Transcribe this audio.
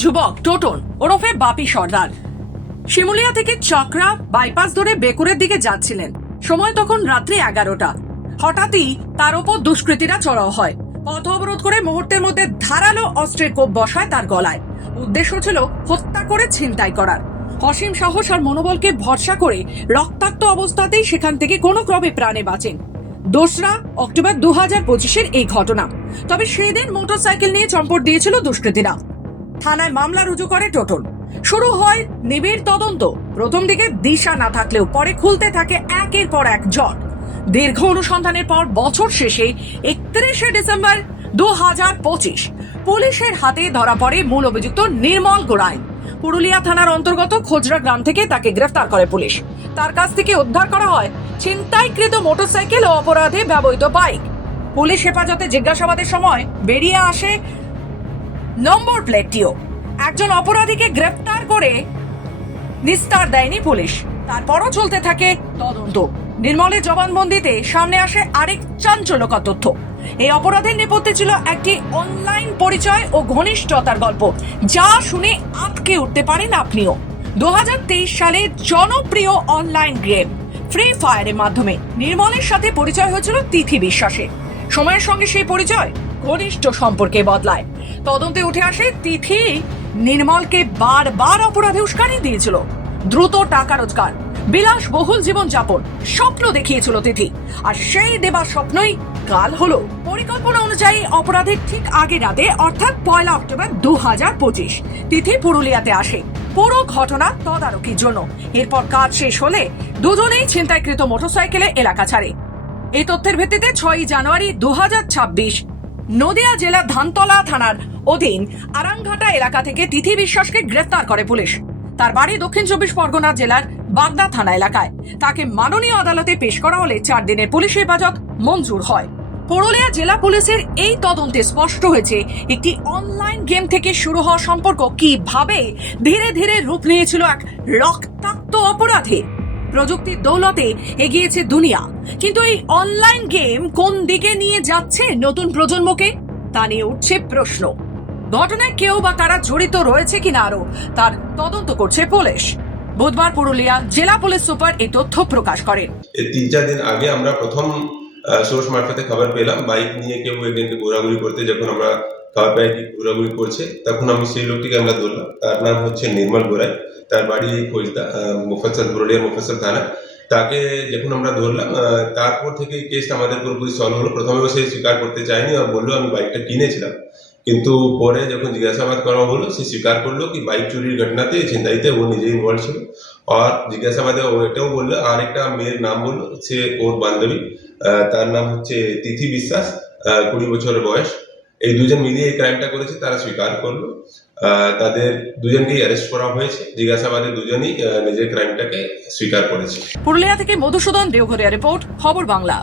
যুবক টোটন ওরফে বাপি সর্দার শিমুলিয়া থেকে চকরা বাইপাস ধরে বেকুরের দিকে যাচ্ছিলেন। সময় তখন রাত্রি 11টা। হঠাৎই তার ওপর দুষ্কৃতীরা চড়াও হয়। পথ অবরোধ করে মুহূর্তের মধ্যে ধারালো অস্ত্রের কোপ বসায় তার গলায়। উদ্দেশ্য ছিল হত্যা করে ছিনতাই করার। অসীম সাহস আর মনোবলকে ভরসা করে রক্তাক্ত অবস্থাতেই সেখান থেকে কোনো ক্রমে প্রাণে বাঁচেন। 2রা অক্টোবর 2025-এর এই ঘটনা। তবে সেদিন মোটরসাইকেল নিয়ে চম্পট দিয়েছিল দুষ্কৃতীরা। থানায় মামলা রুজু করে টোটন। শুরু হয় নিবিড় তদন্ত। প্রথম দিকে দিশা না থাকলেও পরে খুলতে থাকে একের পর এক জট। দীর্ঘ অনুসন্ধানের পর বছর শেষে 31শে ডিসেম্বর 2025 পুলিশের হাতে ধরা পড়ে মূল অভিযুক্ত নির্মল গোড়াই। পুরুলিয়া থানার অন্তর্গত খোজরা গ্রাম থেকে তাকে গ্রেফতার করে পুলিশ। তার কাছ থেকে উদ্ধার করা হয় ছিনতাইকৃত মোটরসাইকেল ও অপরাধে ব্যবহৃত বাইক। পুলিশ হেফাজতে জিজ্ঞাসাবাদের সময় বেরিয়ে আসে নম্বর প্লেটটিও। একজন অপরাধীকে গ্রেফতার করে নিস্তার দেয়নি পুলিশ। তারপরও চলতে থাকে তদন্ত। নির্মলের জবানবন্দিতে সামনে আসে আরেক চাঞ্চল্যকর তথ্য। এই অপরাধের নেপথ্যে ছিল একটি অনলাইন পরিচয় ও ঘনিষ্ঠতার গল্প, যা শুনে আটকে উঠতে পারেন আপনিও। 2023 সালে জনপ্রিয় অনলাইন গেম ফ্রি ফায়ারের মাধ্যমে নির্মলের সাথে পরিচয় হয়েছিল তিথি বিশ্বাসের। সময়ের সঙ্গে সেই পরিচয় ঘনিষ্ঠ সম্পর্কে বদলায়। তদন্তে উঠে আসে তিথি নির্মলকে বারবার অপরাধে উস্কানি দিয়েছিল। দ্রুত টাকা রোজগার, বিলাসবহুল জীবনযাপন স্বপ্ন দেখিয়েছিল তিথি। আর সেই দেবার স্বপ্নই কাল হলো। পরিকল্পনা অনুযায়ী অপরাধের ঠিক আগের রাতে অর্থাৎ 1 অক্টোবর 2025 তিথি পুরুলিয়াতে আসে পুরো ঘটনা তদারকির জন্য। এরপর কাজ শেষ হলে দুজনেই ছিনতাইকৃত মোটরসাইকেলে এলাকা ছাড়ে। এই তথ্যের ভিত্তিতে 6 জানুয়ারি 2026 নদিয়া জেলার ধানতলা থানার অধীন আরাংঘাটা এলাকা থেকে তিথি বিশ্বাসকে গ্রেফতার করে পুলিশ। তার বাড়ি দক্ষিণ 24 পরগনা জেলার বাগদা থানা এলাকায়। তাকে মাননীয় আদালতে পেশ করা হলে 4 দিনের পুলিশ হেফাজত মঞ্জুর হয়। পুরুলিয়া জেলা পুলিশের এই তদন্তে স্পষ্ট হয়েছে একটি অনলাইন গেম থেকে শুরু হওয়া সম্পর্ক কিভাবে ধীরে ধীরে রূপ নিয়েছিল এক রক্তাক্ত অপরাধে। প্রযুক্তির দৌলতে এগিয়েছে দুনিয়া, কিন্তু এই অনলাইন গেম কোন দিকে নিয়ে যাচ্ছে নতুন প্রজন্মকে, তা নিয়ে উঠছে প্রশ্ন। ঘটনায় কেউ বা কারা জড়িত রয়েছে কিনা আরো তার তদন্ত করছে পুলিশ। বুধবার পুরুলিয়া জেলা পুলিশ সুপার এই তথ্য প্রকাশ করেন। 3-4 দিন আগে আমরা প্রথম সোর্স মারফতে খবর পেলাম বাইক নিয়ে কেউ একজনকে ঘোরাঘুরি করতে। যখন আমরা খবর পাই কি ঘোরাঘুরি করছে, তখন আমি সেই লোকটিকে আমরা ধরলাম। তার নাম হচ্ছে নির্মল গোড়াই, তার বাড়ি খোঁজদা মুফাসসাল পুরুলিয়ার মুফাসসাল থানা। তাকে যখন আমরা ধরলাম, তারপর থেকে কেসটা আমাদের পুরোপুরি সলভ হলো। প্রথমে সে স্বীকার করতে চায়নি আর বললো আমি বাইকটা কিনেছিলাম, কিন্তু পরে যখন জিজ্ঞাসাবাদ করা হলো সে স্বীকার করলো কি বাইক চুরির ঘটনাতে ছিনতাইতে ও নিজেই ইনভলভ ছিল। আর জিজ্ঞাসাবাদে ও এটাও বললো, আর একটা মেয়ের নাম বললো, সে ওর বান্ধবী, তার নাম হচ্ছে তিথি বিশ্বাস, 20 বছরের বয়স। এই দুজন মিলিয়ে এই ক্রাইমটা করেছে, তারা স্বীকার করলো। তাদের দুজনকেই অ্যারেস্ট করা হয়েছে। জিজ্ঞাসাবাদে দুজনই নিজের ক্রাইমটাকে স্বীকার করেছে। পুরুলিয়া থেকে মধুসূদন দেওঘরিয়া রিপোর্ট, খবর বাংলা।